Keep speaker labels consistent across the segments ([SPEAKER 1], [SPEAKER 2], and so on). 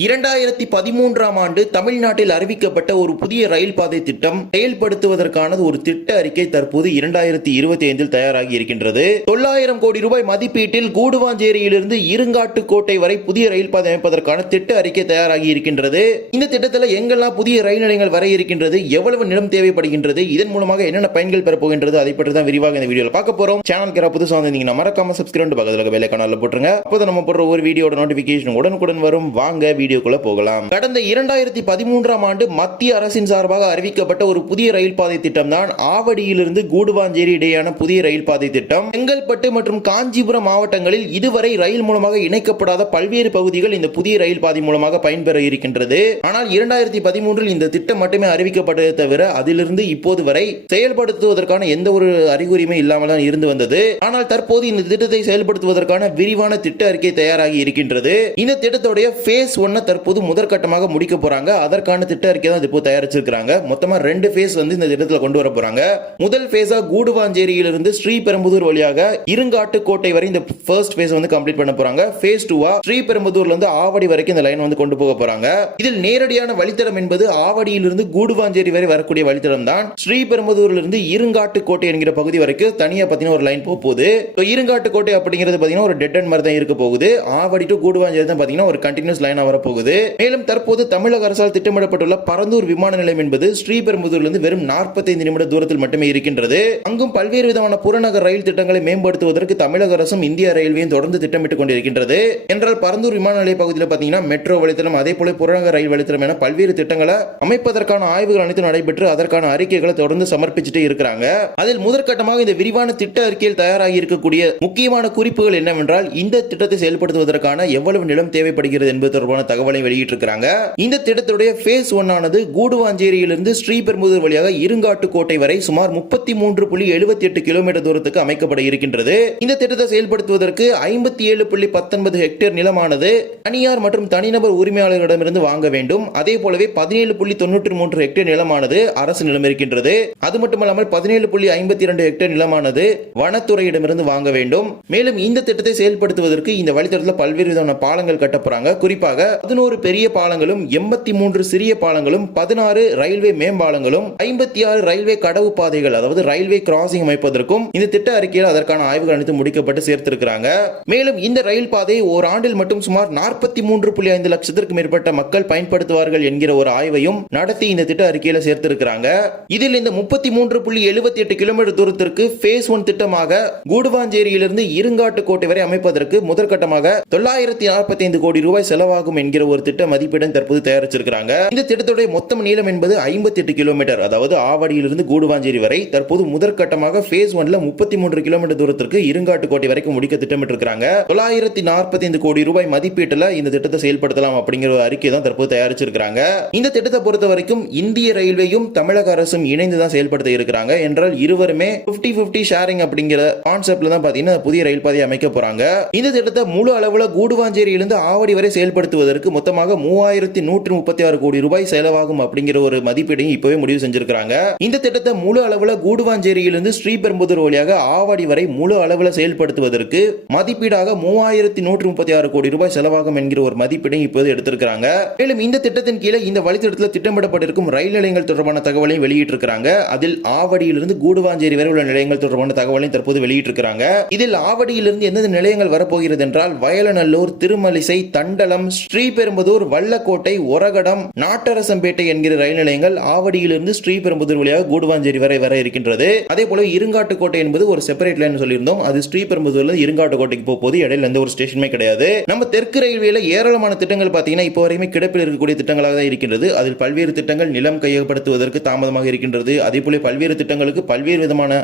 [SPEAKER 1] இரண்டாயிரத்தி பதிமூன்றாம் ஆண்டு தமிழ்நாட்டில் அறிவிக்கப்பட்ட ஒரு புதிய ரயில் பாதை திட்டம் செயல்படுத்துவதற்கான ஒரு திட்ட அறிக்கை தற்போது இரண்டாயிரத்தி இருபத்தி ஐந்தில் தயாராகி இருக்கின்றது. தொள்ளாயிரம் கோடி ரூபாய் மதிப்பீட்டில் கூடுவாஞ்சேரியிலிருந்து இருங்காட்டுக்கோட்டை வரை புதிய ரயில் பாதை அமைப்பதற்கான திட்ட அறிக்கை தயாராகி இருக்கின்றது. இந்த திட்டத்தில் எங்கெல்லாம் புதிய ரயில் நிலையங்கள் வர இருக்கின்றது எவ்வளவு நிலம் தேவைப்படுகின்றது இதன் மூலமாக என்னென்ன பயன்கள் பெறப்போகின்றது அதை பற்றி தான் விரிவாக இந்த வீடியோவில் பார்க்க போறோம். சேனல் கேரா புதுசாக வந்தீங்கன்னா மறக்காம சப்ஸ்கிரைப் பக்கத்தில் வேலை கனால போட்டுருங்க. அப்போது நம்ம போடுற ஒரு வீடியோட நோட்டிபிகேஷன் உடனுக்குடன் வரும். வாங்க வீடியோக்குள்ள போகலாம். கடந்த இரண்டாயிரத்தி பதிமூன்றாம் ஆண்டு மத்திய அரசின் சார்பாக அறிவிக்கப்பட்ட ஒரு புதிய ரயில் பாதை திட்டம் தான் ஆவடியிலிருந்து கூடுவாஞ்சேரி இடையேயான புதிய ரயில் பாதை திட்டம். செங்கல்பட்டு மற்றும் காஞ்சிபுரம் மாவட்டங்களில் இதுவரை ரயில் மூலமாக இணைக்கப்படாத பல்வேறு பகுதிகள் இந்த புதிய ரயில் பாதை மூலமாக பயன்பெற இருக்கின்றது. ஆனால் இரண்டாயிரத்தி பதிமூன்றில் இந்த திட்டம் மட்டுமே அறிவிக்கப்பட்டதை தவிர அதிலிருந்து இப்போது வரை செயல்படுத்துவதற்கான எந்த ஒரு அறிகுறியுமே இல்லாமல் தான் இருந்து வந்தது. ஆனால் தற்போது இந்த திட்டத்தை செயல்படுத்துவதற்கான விரிவான திட்ட அறிக்கை தயாராகி இருக்கின்றது. இந்த திட்டத்துடைய ஃபேஸ் ஒன்னை தற்போது முதற்கட்டமாக முடிக்க போறாங்க. அதற்கான திட்ட அறிக்கை தான் இப்போ தயாரிச்சிருக்காங்க மொத்தமா ரெண்டு ஃபேஸ் வந்து இந்த திட்டத்தில் கொண்டு வர போறாங்க. முதல் ஃபேஸா கூடுவாஞ்சேரியிலிருந்து ஸ்ரீபெரும்புதூர் வழியாக இருங்காட்டு கோட்டை வரை இந்த ஃபர்ஸ்ட் ஃபேஸ் வந்து கம்ப்ளீட் பண்ண போறாங்க. ஃபேஸ் டூவா ஸ்ரீபெரும்புதூர்ல இருந்து ஆவடி வரைக்கும் இந்த லைன் வந்து கொண்டு போக போறாங்க. இதில் நேரடியான வழித்தடம் என்பது ஆவடியிலிருந்து கூடுவாஞ்சேரி வரை வரக்கூடிய வழித்தடம் தான். ஸ்ரீபெரும்புதூர்ல இருந்து இருங்காட்டு கோட்டை என்கிற பகுதி வரைக்கும் தனியா பாத்தீங்கன்னா ஒரு லைன் போக போகுது. இருங்காட்டு இருங்காட்டுக்கோட்டை அப்படிங்கிறது பாத்தீங்கன்னா ஒரு டெட் அண்ட் மாதிரி தான் இருக்க போகுது. ஆவடி டு கூடுவாஞ்சேரி தான் பாத்தீங்கன்னா ஒரு கண்டினியூஸ் லைனா வர வரப்போகுது. மேலும் தற்போது தமிழக அரசால் திட்டமிடப்பட்டுள்ள பரந்தூர் விமான நிலையம் என்பது ஸ்ரீபெரும்புதூரிலிருந்து வெறும் 45 நிமிட தூரத்தில் மட்டுமே இருக்கின்றது. அங்கும் பல்வேறு விதமான புறநகர் ரயில் திட்டங்களை மேம்படுத்துவதற்கு தமிழக அரசும் இந்திய ரயில்வேயும் தொடர்ந்து திட்டமிட்டுக் கொண்டிருக்கின்றது. என்றால் பரந்தூர் விமான நிலைய பகுதியில் பாத்தீங்கன்னா மெட்ரோ வழித்தடம் அதே போல புறநகர் ரயில் வழித்தடம் என பல்வேறு திட்டங்களை அமைப்பதற்கான ஆய்வுகள் அனைத்தும் நடைபெற்று அதற்கான அறிக்கைகளை தொடர்ந்து சமர்ப்பிச்சுட்டே இருக்கிறாங்க. அதில் முதற்கட்டமாக இந்த விரிவான திட்ட அறிக்கையில் தயாராகி இருக்கக்கூடிய முக்கியமான குறிப்புகள் என்னவென்றால் இந்த திட்டத்தை செயல்படுத்துவதற்கான எவ்வளவு நிலம் தேவைப்படுகிறது என்பது தொடர்பான தகவலை வெளியிட்டிருக்கிறாங்க. இந்த திட்டத்துடைய ஃபேஸ் ஒன் ஆனது கூடுவாஞ்சேரியிலிருந்து ஸ்ரீபெரும்புதூர் வழியாக இருங்காட்டுக்கோட்டை வரை சுமார் முப்பத்தி மூன்று புள்ளி எழுபத்தி எட்டு கிலோமீட்டர் தூரத்துக்கு அமைக்கப்பட இருக்கின்றது. இந்த திட்டத்தை செயல்படுத்துவதற்கு ஐம்பத்தி ஏழு புள்ளி பத்தொன்பது ஹெக்டேர் நிலமானது தனியார் மற்றும் தனிநபர் உரிமையாளர்களிடமிருந்து வாங்க வேண்டும். அதே போலவே பதினேழு புள்ளி தொண்ணூற்றி மூன்று ஹெக்டேர் நிலமானது அரசு நிலம் இருக்கின்றது. அது மட்டுமல்லாமல் பதினேழு புள்ளி ஐம்பத்தி இரண்டு ஹெக்டேர் நிலமானது வனத்துறையிடமிருந்து வாங்க வேண்டும். மேலும் இந்த திட்டத்தை செயல்படுத்துவதற்கு இந்த வழித்தடத்தில் பல்வேறு விதமான பாலங்கள் கட்டப்படுறாங்க குறிப்பாக பதினோரு பெரிய பாலங்களும் எண்பத்தி மூன்று சிறிய பாலங்களும் பதினாறு ரயில்வே மேம்பாலங்களும் ஐம்பத்தி ஆறு ரயில்வே கடவு பாதைகள் அதாவது ரயில்வே கிராசிங் அமைப்பதற்கும் இந்த திட்ட அறிக்கையில் அதற்கான ஆய்வுகள் அனைத்து முடிக்கப்பட்டு சேர்த்திருக்கிறாங்க. மேலும் இந்த ரயில் பாதை ஒரு ஆண்டில் மட்டும் சுமார் நாற்பத்தி மூன்று புள்ளி ஐந்து லட்சத்திற்கும் மேற்பட்ட மக்கள் பயன்படுத்துவார்கள் என்கிற ஒரு ஆய்வையும் நடத்தி இந்த திட்ட அறிக்கையில சேர்த்திருக்கிறாங்க. இதில் இந்த முப்பத்தி மூன்று புள்ளி எழுபத்தி எட்டு கிலோமீட்டர் தூரத்திற்கு ஃபேஸ் ஒன் திட்டமாக கூடுவாஞ்சேரியிலிருந்து இருங்காட்டுக்கோட்டை வரை அமைப்பதற்கு முதற்கட்டமாக தொள்ளாயிரத்தி நாற்பத்தி ஐந்து கோடி ரூபாய் செலவாகும் என்கிற ஒரு திட்ட மதிப்பீடன் தற்போது தயாரிச்சிருக்கிறாங்க. இந்த திட்டத்துடைய மொத்தம் நீளம் என்பது ஐம்பத்தி எட்டு கிலோமீட்டர். அதாவது ஆவடியிலிருந்து கூடுவாஞ்சேரி வரை தற்போது முதற்கட்டமாக ஃபேஸ் ஒன்ல முப்பத்தி மூன்று கிலோமீட்டர் தூரத்திற்கு இருங்காட்டுக்கோட்டை வரைக்கும் முடிக்க திட்டமிட்டிருக்கிறாங்க. தொள்ளாயிரத்தி நாற்பத்தி ஐந்து கோடி ரூபாய் மதிப்பீட்டில் இந்த திட்டத்தை செயல்படுத்தலாம் அப்படிங்கிற ஒரு அறிக்கை தான் தற்போது தயாரிச்சிருக்கிறாங்க. இந்த திட்டத்தை பொறுத்த வரைக்கும் இந்திய ரயில்வேயும் தமிழக அரசும் இணைந்து தான் செயல்படுத்த இருக்கிறாங்க. என்றால் இருவருமே 50 50 ஷேரிங் அப்படிங்கிற கான்செப்ட்ல தான் பாத்தீங்கன்னா புதிய ரயில் பாதை அமைக்க போறாங்க. இந்த திட்டத்தை முழு அளவுல கூடுவாஞ்சேரியிலிருந்து ஆவடி வரை செயல்படுத்துவதற்கு மொத்தமாக மூவாயிரத்தி நூற்றி முப்பத்தி ஆறு கோடி ரூபாய் செலவாகும் அப்படிங்கிற ஒரு மதிப்பீடையும் இப்பவே முடிவு செஞ்சிருக்காங்க இந்த திட்டத்தை முழு அளவுல கூடுவாஞ்சேரியிலிருந்து ஸ்ரீபெரும்புதூர் வழியாக ஆவடி வரை முழு அளவுல செயல்படுத்துவதற்கு மதிப்பீடாக மூவாயிரத்தி நூற்றி முப்பத்தி ஆறு கோடி ரூபாய் செலவாகும் என்கிற ஒரு மதிப்பீடையும் இப்போது எடுத்திருக்கிறாங்க. மேலும் இந்த திட்டத்தின் கீழே இந்த வழித்தடத்தில் திட்டமிடப்பட்டிருக்கும் ரயில் நிலையங்கள் தொடர்பான தகவலையும் வெளியிட்டிருக்கிறாங்க. அதில் ஆவடியிலிருந்து கூடுவாஞ்சேரி வரை உள்ள நிலையங்கள் தொடர்பான தகவலையும் தற்போது வெளியிட்டிருக்கிறாங்க. இதில் ஆவடியிலிருந்து எந்தெந்த நிலையங்கள் வரப்போகிறது என்றால் வயலநல்லூர் திருமலிசை தண்டலம் ஸ்ரீ ஸ்ரீபெரும்புதூர் வல்லக்கோட்டை ஒரகடம் நாட்டரசம்பேட்டை என்கிற ரயில் நிலையங்கள் ஆவடியிலிருந்து ஸ்ரீபெரும்புதூர் வழியாக கூடுவாஞ்சேரி வரை வர இருக்கின்றது. அதே போல இருங்காட்டுக்கோட்டை என்பது ஒரு செப்பரேட் லைன் சொல்லியிருந்தோம். அது ஸ்ரீபெரும்புதூர்ல இருங்காட்டுக்கோட்டைக்கு போக போது இடையில எந்த ஒரு ஸ்டேஷனுமே கிடையாது. நம்ம தெற்கு ரயில்வேல ஏராளமான திட்டங்கள் பார்த்தீங்கன்னா இப்போ வரையுமே கிடப்பில் இருக்கக்கூடிய திட்டங்களாக தான் இருக்கின்றது. அதில் பல்வேறு திட்டங்கள் நிலம் கையகப்படுத்துவதற்கு தாமதமாக இருக்கின்றது. அதே போல பல்வேறு திட்டங்களுக்கு பல்வேறு விதமான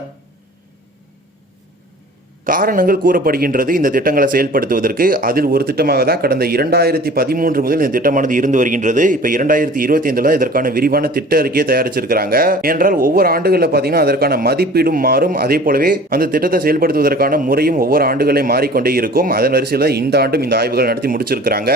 [SPEAKER 1] காரணங்கள் கூறப்படுகின்றது இந்த திட்டங்களை செயல்படுத்துவதற்கு. அதில் ஒரு திட்டமாக தான் கடந்த இரண்டாயிரத்தி பதிமூன்று முதல் இந்த திட்டமானது இருந்து வருகின்றது. இப்போ இரண்டாயிரத்தி இருபத்தி ஐந்துல இதற்கான விரிவான திட்ட அறிக்கையை தயாரிச்சிருக்கிறாங்க. என்றால் ஒவ்வொரு ஆண்டுகளில் பார்த்தீங்கன்னா அதற்கான மதிப்பீடும் மாறும். அதே போலவே அந்த திட்டத்தை செயல்படுத்துவதற்கான முறையும் ஒவ்வொரு ஆண்டுகளை மாறிக்கொண்டே இருக்கும். அதன் வரிசையில் இந்த ஆண்டும் இந்த ஆய்வுகள் நடத்தி முடிச்சிருக்கிறாங்க.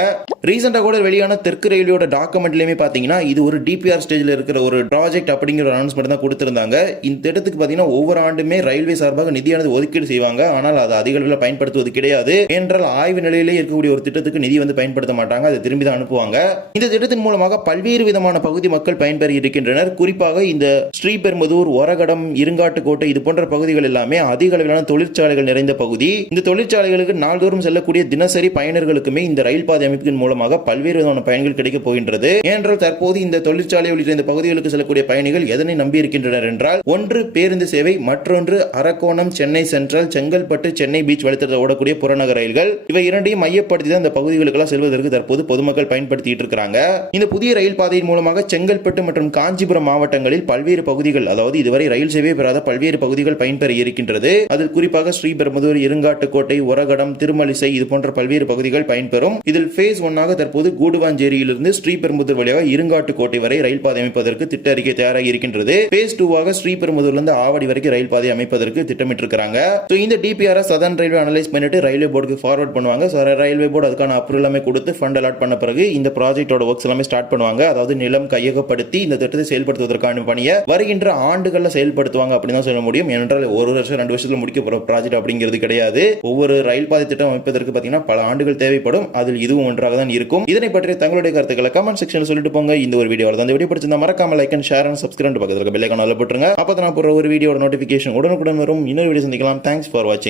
[SPEAKER 1] ரீசெண்டாக கூட வெளியான தெற்கு ரயில்வேயோட டாக்குமெண்ட்லேயுமே பார்த்தீங்கன்னா இது ஒரு டிபிஆர் ஸ்டேஜில் இருக்கிற ஒரு ப்ராஜெக்ட் அப்படிங்கிற ஒரு அனௌன்ஸ்மெண்ட் தான் கொடுத்துருந்தாங்க. இந்த திட்டத்துக்கு பார்த்தீங்கன்னா ஒவ்வொரு ஆண்டுமே ரயில்வே சார்பாக நிதியானது ஒதுக்கீடு செய்வாங்க. ஆனால் அது அதிக அளவில் பயன்படுத்துவது கிடையாது. என்றால் ஆய்வு நிலையிலே இருக்கக்கூடிய ஒரு திட்டத்துக்கு நிதி வந்து பயன்படுத்த மாட்டாங்க அதை திரும்பி தான் அனுப்புவாங்க. இந்த திட்டத்தின் மூலமாக பல்வேறு விதமான பகுதி மக்கள் பயன்பெற இருக்கின்றனர். குறிப்பாக இந்த ஸ்ரீபெரும்புதூர் ஒரகடம் இருங்காட்டுக்கோட்டை இது போன்ற பகுதிகள் எல்லாமே அதிக அளவிலான தொழிற்சாலைகள் நிறைந்த பகுதி. இந்த தொழிற்சாலைகளுக்கு நாள்தோறும் செல்லக்கூடிய தினசரி பயனர்களுக்குமே இந்த ரயில் பாதை அமைப்பின் மூலமாக பல்வேறு விதமான பயன்கள் கிடைக்கப் போகின்றது. ஏனென்றால் தற்போது இந்த தொழிற்சாலை உள்ளிட்ட இந்த பகுதிகளுக்கு செல்லக்கூடிய பயணிகள் எதனை நம்பி இருக்கின்றனர் என்றால் ஒன்று பேருந்து சேவை மற்றொன்று அரக்கோணம் சென்னை சென்ட்ரல் செங்கல்பட்டு சென்னை பீச் வழித்தடத்தை ஓடக்கூடிய புறநகர் ரயில்கள் இவை இரண்டையும் மையப்படுத்தி தான் இந்த பகுதிகளுக்கெல்லாம் செல்வதற்கு தற்போது பொதுமக்கள் பயன்படுத்திட்டு இருக்காங்க இந்த புதிய ரயில் பாதையின் மூலமாக செங்கல்பட்டு மற்றும் காஞ்சிபுரம் மாவட்டங்களில் பல்வேறு பகுதிகள் அதாவது இதுவரை ரயில் சேவை பெறாத பல்வேறு பகுதிகள் பயன்பெற இருக்கின்றது. அதில் குறிப்பாக ஸ்ரீபெரும்புதூர் இருங்காட்டுக்கோட்டை உரகடம் திருமலிசை இது போன்ற பல்வேறு பகுதிகள் பயன்பெறும். இதில் ஃபேஸ் ஒன்னாக தற்போது கூடுவாஞ்சேரியிலிருந்து ஸ்ரீபெரும்புதூர் வழியாக இருங்காட்டுக்கோட்டை வரை ரயில் பாதை அமைப்பதற்கு திட்ட அறிக்கை தயாராக இருக்கின்றது. ஃபேஸ் டூவாக ஸ்ரீபெரும்புதூர்லிருந்து ஆவடி வரைக்கும் ரயில் பாதை அமைப்பதற்கு திட்டமிட்டிருக்கிறாங்க. இந்த இந்த டிபிஆர் சதன் ரயில்வே அனலைஸ் பண்ணிட்டு ரயில்வே போர்டுக்கு ஃபார்வர்ட் பண்ணுவாங்க. ஸோ ரயில்வே போர்டு அதுக்கான அப்ரூவல் எல்லாமே கொடுத்து ஃபண்ட் அலாட் பண்ண பிறகு இந்த ப்ராஜெக்டோட ஒர்க்ஸ் எல்லாமே ஸ்டார்ட் பண்ணுவாங்க. அதாவது நிலம் கையகப்படுத்தி இந்த திட்டத்தை செயல்படுத்துவதற்கான பணியை வருகின்ற ஆண்டுகளில் செயல்படுத்துவாங்க அப்படின்னு தான் சொல்ல முடியும். ஏனென்றால் ஒரு வருஷம் ரெண்டு வருஷத்துல முடிக்க போகிற ப்ராஜெக்ட் அப்படிங்கிறது கிடையாது. ஒவ்வொரு ரயில் பாதை திட்டம் அமைப்பதற்கு பார்த்தீங்கன்னா பல ஆண்டுகள் தேவைப்படும். அதில் இதுவும் ஒன்றாக தான் இருக்கும். இதனை பற்றிய தங்களுடைய கருத்துக்களை கமெண்ட் செக்ஷனில் சொல்லிட்டு போங்க. இந்த ஒரு வீடியோ அந்த வீடியோ பிடிச்சிருந்தா மறக்காம like and share and subscribe பக்கத்தில் பெல்லைக்கான போட்டுருங்க. அப்போ நான் போகிற ஒரு வீடியோட நோட்டிஃபிகேஷன் உடனுக்குடன் வரும். இன்னொரு வீடியோ சந்திக்கலாம். தேங்க்ஸ் ஃபார் வாட்சிங்